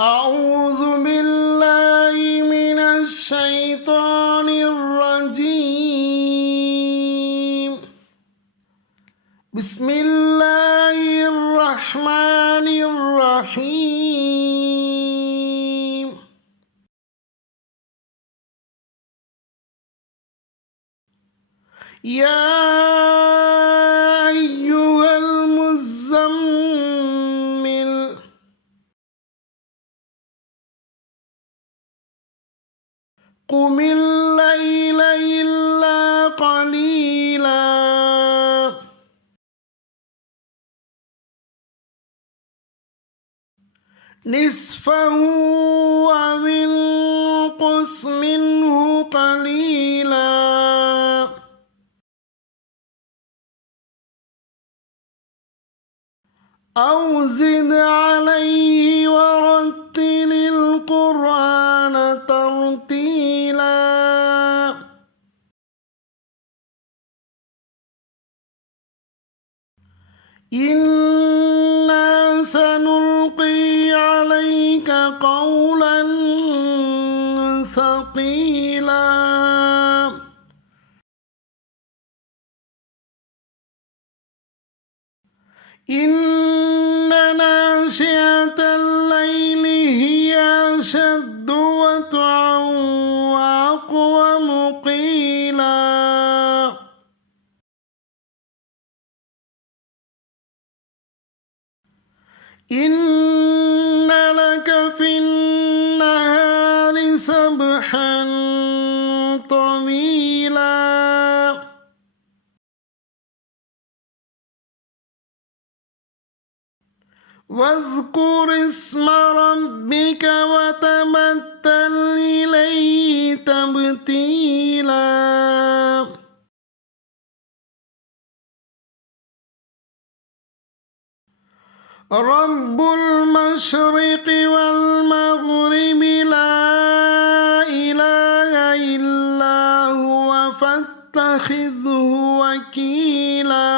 أعوذ بالله من الشيطان الرجيم. بسم الله الرحمن الرحيم. يا أيها المزمل قم الليل إلا قليلا نصفه أو انقص منه قليلا أو زد عليه ورتل القرآن ترتيلا إنا سنلقي عليك قولا ثقيلا إن ناشئة الليل هي أشد وطئا وأقوم قيلا إن لك في النهار سبحا طويلا واذكر اسم ربك وتبتل إليه تبتيلا رب المشرق والمغرب لا إله إلا هو فاتخذه وكيلا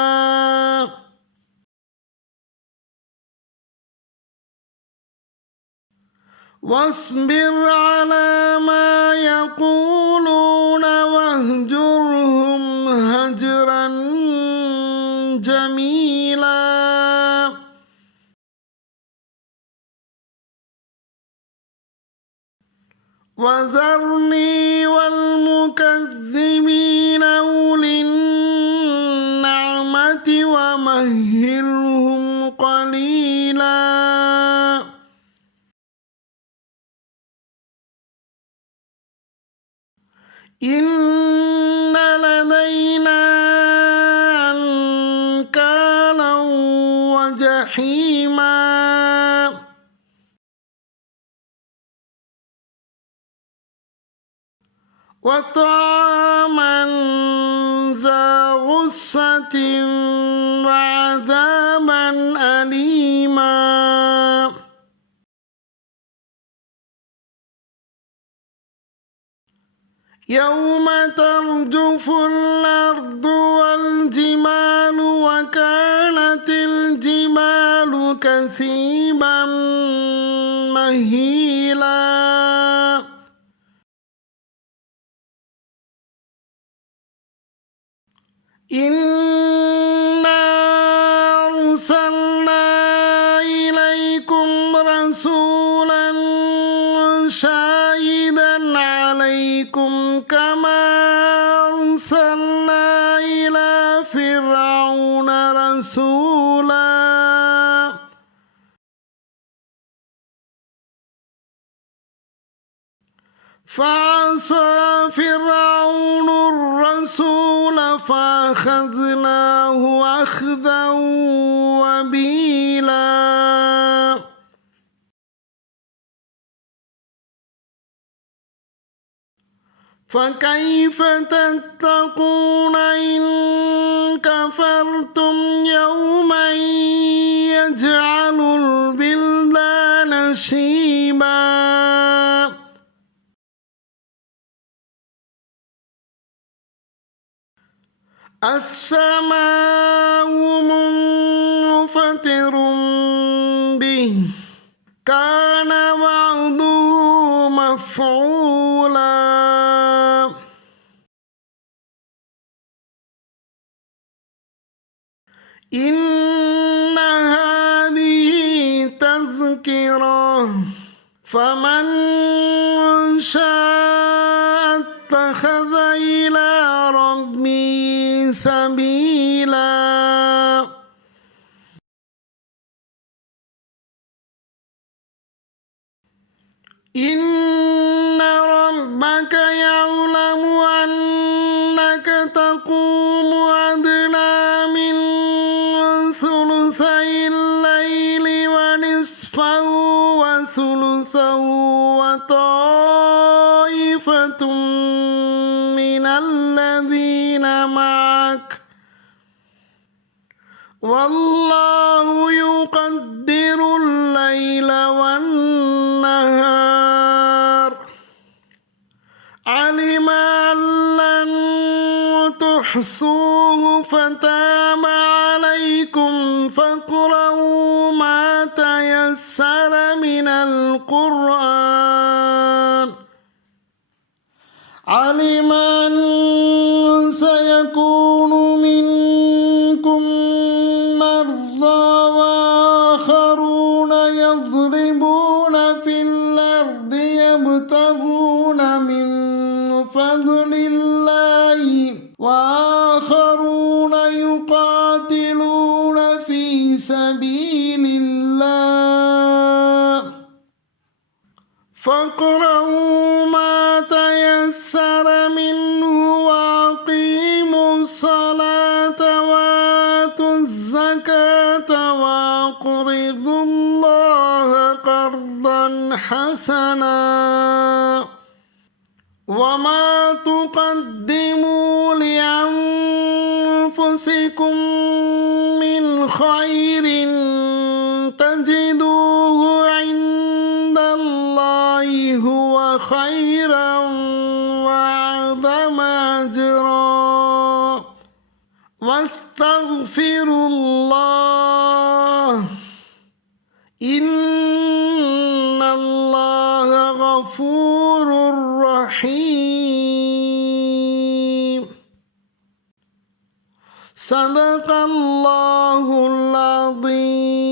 واصبر على ما يقولون واهجرهم هجرا جميلا وذرني والمكذبين أولي النعمة ومهلهم قليلا إن لدينا أنكالا وجحيما وطعاما ذا غصة وعذابا أليما يوم ترجف الأرض والجبال وكانت الجبال كثيبا مهيلا إنا أرسلنا إليكم رسولا شاهدا عليكم كما أرسلنا إلى فرعون رسولا فعصى فرعون الرسول فأخذناه أخذا وبيلا فكيف تتقون إن كفرتم يوما يجعل البلدان شيبا السماء منفطر به كان إن هذه تذكرة فمن شاء اتخذ إلى ربه سبيلا إن ربك يعلم أنك تقوم أدنى من ثلثي الليل ونصفه وثلثه وطائفة من الذين معك والله يقدر الليل والنهار علم أن لن تحصوه فتاب عليكم فاقرؤوا ما تيسر من القرآن علم أن سيكون منكم مرضى وآخرون يضربون في الأرض يبتغون من فضل الله وآخرون يقاتلون في سبيل الله فاقرؤوا ما تيسر منه وأقيموا الصلاة وآتوا الزكاة وأقرضوا الله قرضا حسنا وما تقدموا لأنفسكم من خير تجدوه عند الله هو خيرا وأعظم أجرا واستغفروا الله إن الله غفور رحيم صدق الله العظيم.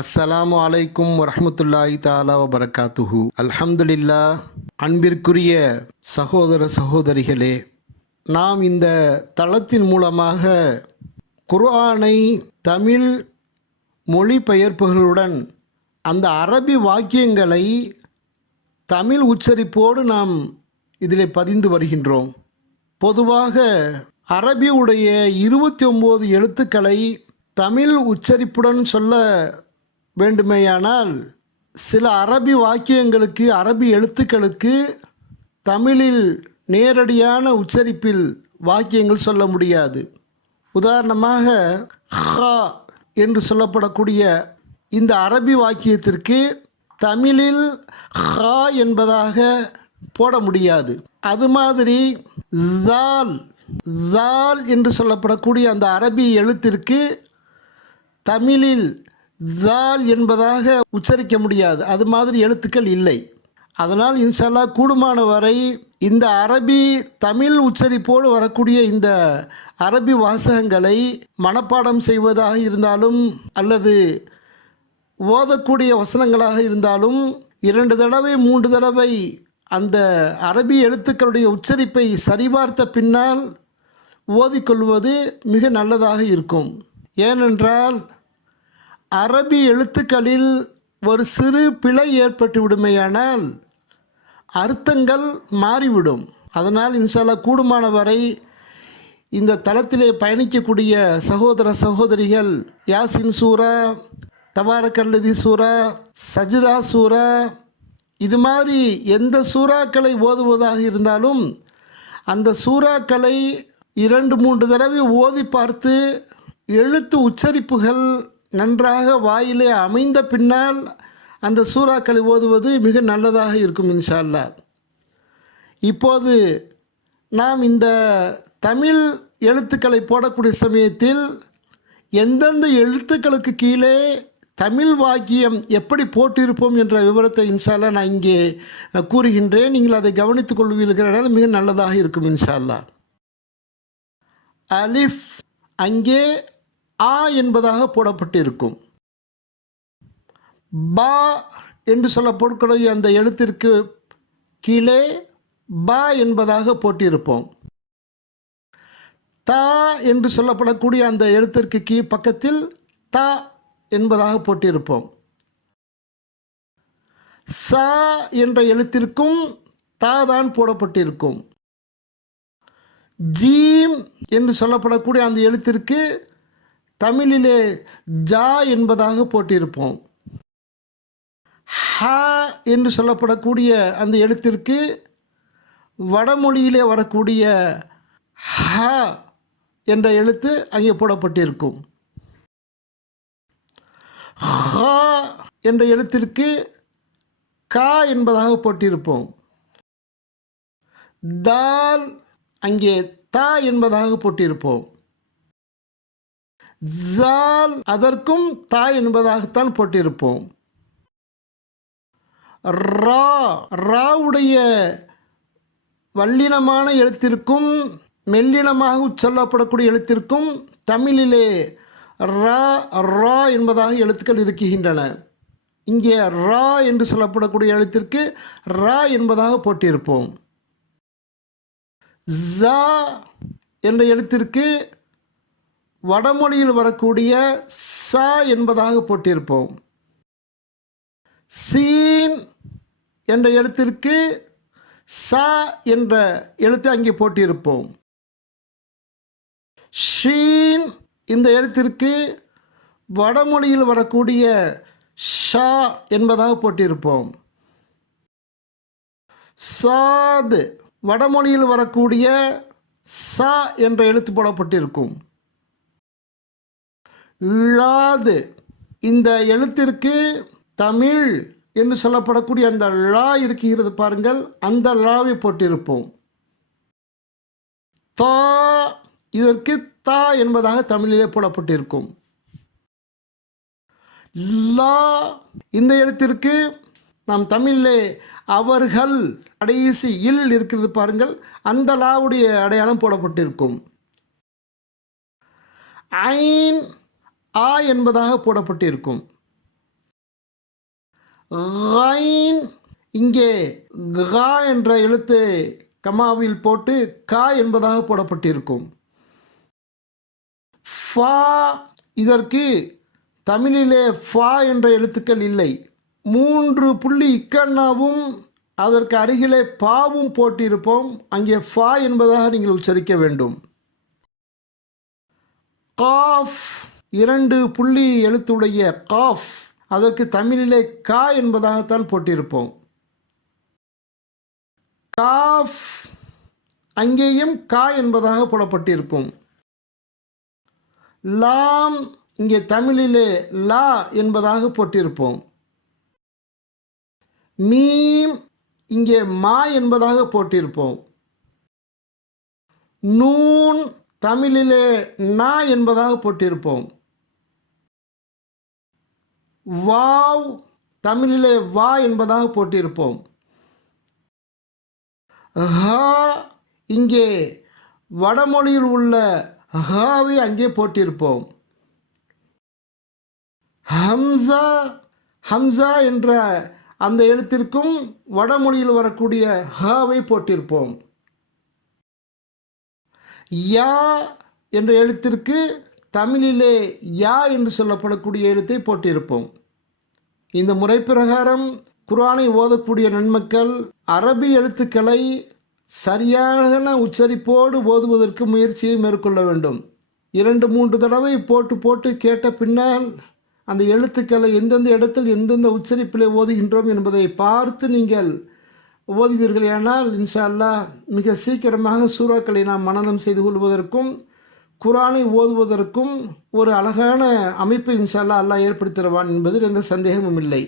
அஸ்ஸலாமு அலைக்கும் வரஹ்மத்துல்லாஹி தஆலா வபரகாத்துஹு. அல்ஹம்துலில்லாஹ். அன்பிற்குரிய சகோதர சகோதரிகளே, நாம் இந்த தளத்தின் மூலமாக குர்ஆனை தமிழ் மொழிபெயர்ப்புகளுடன் அந்த அரபி வாக்கியங்களை தமிழ் உச்சரிப்போடு நாம் இதில் பதிந்து வருகின்றோம். பொதுவாக அரபியுடைய 29 எழுத்துக்களை தமிழ் உச்சரிப்புடன் சொல்ல வேண்டுமேயானால் சில அரபி வாக்கியங்களுக்கு, அரபி எழுத்துக்களுக்கு தமிழில் நேரடியான உச்சரிப்பில் வாக்கியங்கள் சொல்ல முடியாது. உதாரணமாக ஹா என்று சொல்லப்படக்கூடிய இந்த அரபி வாக்கியத்திற்கு தமிழில் ஹா என்பதாக போட முடியாது. அது மாதிரி ஜால் ஜால் என்று சொல்லப்படக்கூடிய அந்த அரபி எழுத்திற்கு தமிழில் ஜால் என்பதாக உச்சரிக்க முடியாது. அது மாதிரி எழுத்துக்கள் இல்லை. அதனால் இன்ஷா அல்லாஹ் கூடுமான வரை இந்த அரபி தமிழ் உச்சரிப்போடு வரக்கூடிய இந்த அரபி வாசகங்களை மனப்பாடம் செய்வதாக இருந்தாலும் அல்லது ஓதக்கூடிய வசனங்களாக இருந்தாலும் 2 தடவை 3 தடவை அந்த அரபி எழுத்துக்களுடைய உச்சரிப்பை சரிபார்த்த பின்னால் ஓதிக்கொள்வது மிக நல்லதாக இருக்கும். ஏனென்றால் அரபி எழுத்துக்களில் ஒரு சிறு பிழை ஏற்பட்டு விடுமேயானால் அர்த்தங்கள் மாறிவிடும். அதனால் இன்ஷா அல்லாஹ் கூடுமான வரை இந்த தளத்திலே பயணிக்கக்கூடிய சகோதர சகோதரிகள் யாசின் சூரா, தபாரக்கல்லதி சூரா, சஜிதா சூரா, இது மாதிரி எந்த சூறாக்களை ஓதுவதாக இருந்தாலும் அந்த சூறாக்களை 2-3 தடவை ஓதி பார்த்து எழுத்து உச்சரிப்புகள் நன்றாக வாயிலே அமைந்த பின்னால் அந்த சூறாக்களை ஓதுவது மிக நல்லதாக இருக்கும் இன்ஷா அல்லாஹ். இப்போது நாம் இந்த தமிழ் எழுத்துக்களை போடக்கூடிய சமயத்தில் எந்தெந்த எழுத்துக்களுக்கு கீழே தமிழ் வாக்கியம் எப்படி போட்டிருப்போம் என்ற விவரத்தை இன்ஷா அல்லாஹ் நான் இங்கே கூறுகின்றேன். நீங்கள் அதை கவனித்துக் கொள்வீர்கள், மிக நல்லதாக இருக்கும் இன்ஷா அல்லாஹ். அலிஃப் அங்கே ஆ என்பதாக போடப்பட்டிருக்கும். பா என்று சொல்லப்படக்கூடிய அந்த எழுத்திற்கு கீழே பா என்பதாக போட்டிருப்போம். தா என்று சொல்லப்படக்கூடிய அந்த எழுத்திற்கு பக்கத்தில் தா என்பதாக போட்டிருப்போம். சா என்ற எழுத்திற்கும் தா தான் போடப்பட்டிருக்கும். ஜீம் என்று சொல்லப்படக்கூடிய அந்த எழுத்திற்கு தமிழிலே ஜா என்பதாக போட்டிருப்போம். ஹா என்று சொல்லப்படக்கூடிய அந்த எழுத்திற்கு வடமொழியிலே வரக்கூடிய ஹா என்ற எழுத்து அங்கே போடப்பட்டிருக்கும். ஹா என்ற எழுத்திற்கு கா என்பதாக போட்டிருப்போம். தால் அங்கே தா என்பதாக போட்டிருப்போம். ஜால் அதற்கும் தா என்பதாகத்தான் போட்டிருப்போம். ரா ராவுடைய வல்லினமான எழுத்திற்கும் மெல்லினமாக சொல்லப்படக்கூடிய எழுத்திற்கும் தமிழிலே ரா ரா என்பதாக எழுத்துக்கள் இருக்கின்றன. இங்கே ரா என்று சொல்லப்படக்கூடிய எழுத்திற்கு ரா என்பதாக போட்டிருப்போம். ஜா என்ற எழுத்திற்கு வடமொழியில் வரக்கூடிய சா என்பதாக போட்டிருப்போம். சீன் என்ற எழுத்திற்கு சா என்ற எழுத்து அங்கே போட்டிருப்போம். ஷீன் இந்த எழுத்திற்கு வடமொழியில் வரக்கூடிய ஷா என்பதாக போட்டிருப்போம். சாத் வடமொழியில் வரக்கூடிய சா என்ற எழுத்து போடப்பட்டிருக்கும். லாது இந்த எழுத்திற்கு தமிழ் என்று சொல்லப்படக்கூடிய அந்த லா இருக்கிறது பாருங்கள், அந்த லாவை போட்டிருப்போம். தா இதற்கு தா என்பதாக தமிழிலே போடப்பட்டிருக்கும். லா இந்த எழுத்திற்கு நாம் தமிழிலே அவர்கள் கடைசி இல் இருக்கிறது பாருங்கள், அந்த லாவுடைய அடையாளம் போடப்பட்டிருக்கும். ஐன் ஆ என்பதாக போடப்பட்டிருக்கும். ஐன் இங்கே கா என்ற எழுத்து கமாவில் போட்டு கா என்பதாக போடப்பட்டிருக்கும். ஃபா இதற்கு தமிழிலே ஃபா என்ற எழுத்துக்கள் இல்லை. 3 புள்ளி இக்கண்ணாவும் அதற்கு அருகிலே பாவும் போட்டிருப்போம். அங்கே ஃபா என்பதாக நீங்கள் உச்சரிக்க வேண்டும். காஃப் 2 புள்ளி எழுத்துடைய காஃப் அதற்கு தமிழிலே கா என்பதாகத்தான் போட்டிருப்போம். காஃப் அங்கேயும் கா என்பதாக போடப்பட்டிருக்கும். லாம் இங்கே தமிழிலே லா என்பதாக போட்டிருப்போம். மீம் இங்கே மா என்பதாக போட்டிருப்போம். நூன் தமிழிலே நா என்பதாக போட்டிருப்போம். வாவ் தமிழிலே வா என்பதாக போட்டிருப்போம். ஹா இங்கே வடமொழியில் உள்ள ஹாவை அங்கே போட்டிருப்போம். ஹம்சா ஹம்சா என்ற அந்த எழுத்திற்கும் வடமொழியில் வரக்கூடிய ஹாவை போட்டிருப்போம். யா என்ற எழுத்திற்கு தமிழிலே யா என்று சொல்லப்படக்கூடிய எழுத்தை போட்டிருப்போம். இந்த முறை பிரகாரம் குர்ஆனை ஓதக்கூடிய நன்மக்கள் அரபி எழுத்துக்களை சரியான உச்சரிப்போடு ஓதுவதற்கு முயற்சியை மேற்கொள்ள வேண்டும். 2-3 தடவை போட்டு கேட்ட பின்னால் அந்த எழுத்துக்களை எந்தெந்த இடத்தில் எந்தெந்த உச்சரிப்பில் ஓதுகின்றோம் என்பதை பார்த்து நீங்கள் ஓதுவீர்களேயானால் இன்ஷா அல்லாஹ் மிக சீக்கிரமாக சூறாக்களை நாம் மனனம் செய்து கொள்வதற்கும் குர்ஆனை ஓதுவதற்கும் ஒரு அழகான அமைப்பை இன்ஷா அல்லாஹ் ஏற்படுத்தி தருவான் என்பதில் எந்த சந்தேகமும் இல்லை.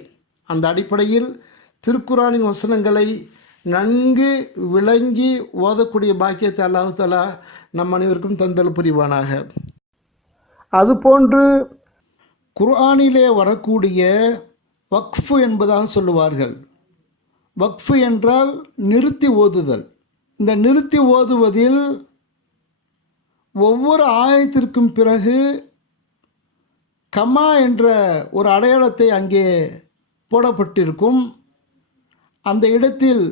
அந்த அடிப்படையில் திருக்குர்ஆனின் வசனங்களை நன்கு விளங்கி ஓதக்கூடிய பாக்கியத்தை அல்லாஹ் தஆலா நம் அனைவருக்கும் தந்தல் புரிவானாக. அதுபோன்று குர்ஆனிலே வரக்கூடிய வக்ஃபு என்பதாக சொல்லுவார்கள். வக்ஃபு என்றால் நிறுத்தி ஓதுதல். இந்த நிறுத்தி ஓதுவதில் ஒவ்வொரு ஆயத்திற்கும் பிறகு கமா என்ற ஒரு அடையாளத்தை அங்கே போடப்பட்டிருக்கும். அந்த இடத்தில்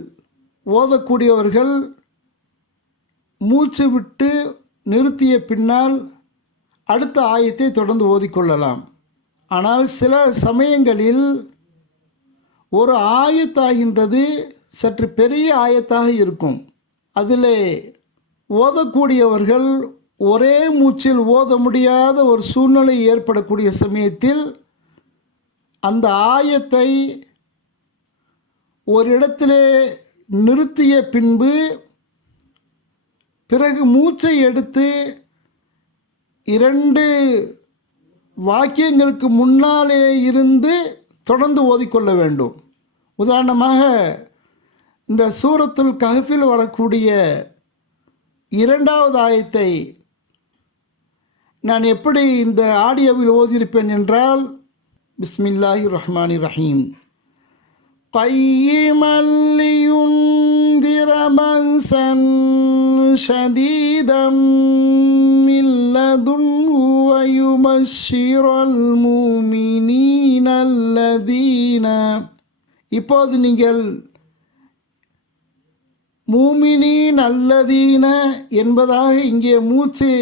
ஓதக்கூடியவர்கள் மூச்சு விட்டு நிறுத்திய பின்னால் அடுத்த ஆயத்தை தொடர்ந்து ஓதிக்கொள்ளலாம். ஆனால் சில சமயங்களில் ஒரு ஆயத்தாகின்றது சற்று பெரிய ஆயத்தாக இருக்கும். அதில் ஓதக்கூடியவர்கள் ஒரே மூச்சில் ஓத முடியாத ஒரு சூழ்நிலை ஏற்படக்கூடிய சமயத்தில் அந்த ஆயத்தை ஒரு இடத்திலே நிறுத்திய பின்பு பிறகு மூச்சை எடுத்து 2 வாக்கியங்களுக்கு முன்னாலே இருந்து தொடர்ந்து ஓதிக்கொள்ள வேண்டும். உதாரணமாக இந்த சூரத்துல் கஹ்ஃபில் வரக்கூடிய 2வது ஆயத்தை நான் எப்படி இந்த ஆடியோவில் ஓதியிருப்பேன் என்றால், பிஸ்மில்லாஹிர் ரஹ்மானிர் ரஹீம். கையிமல் லியுன்திர பஸன் ஷதீதம் மின் லதுன்ஹு வ யுபஷ்ஷிரல் முஃமினீன அல்லதீன. இப்போது நீங்கள் மூமினீன் அல்லதீன என்பதாக இங்கே மூச்சு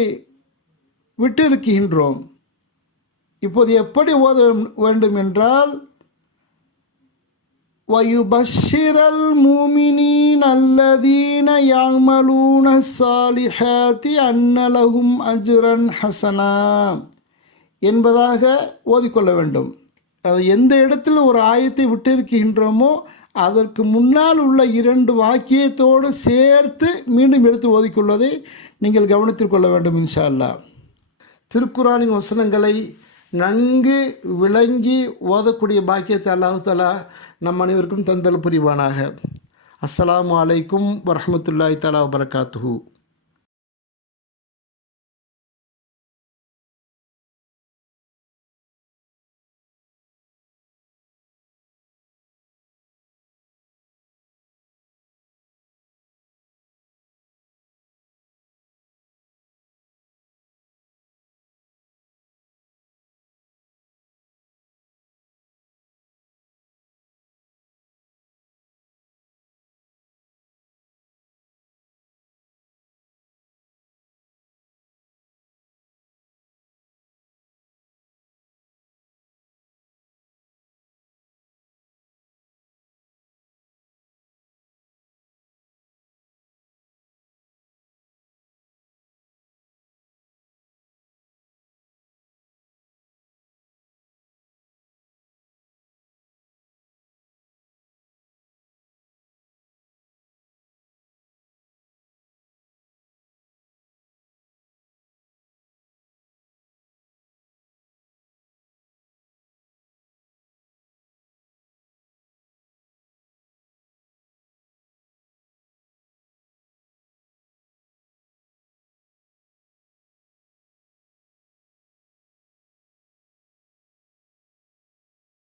விட்டிருக்கின்றோம். இப்போது எப்படி ஓத வேண்டும் என்றால், வயுபஷ்ஷிரல் முஃமினீன அல்லதீன யஅமலூன ஸாலிஹாத்தி அன்ன லஹும் அஜ்ரன் ஹஸனா என்பதாக ஓதிக்கொள்ள வேண்டும். அது எந்த இடத்தில் ஒரு ஆயத்தை விட்டிருக்கின்றோமோ அதற்கு முன்னால் உள்ள 2 வாக்கியத்தோடு சேர்த்து மீண்டும் எடுத்து ஓதிக்கொள்வதை நீங்கள் கவனித்துக் கொள்ள வேண்டும் இன்ஷா அல்லாஹ். திருக்குர்ஆனின் வசனங்களை நன்கு விளங்கி ஓதக்கூடிய பாக்கியத்தை அல்லாஹ் தஆலா நம் அனைவருக்கும் தந்தல் புரிவானாக. அஸ்ஸலாமு அலைக்கும் வரஹ்மத்துல்லாஹி தஆலா வபரகாத்துஹு.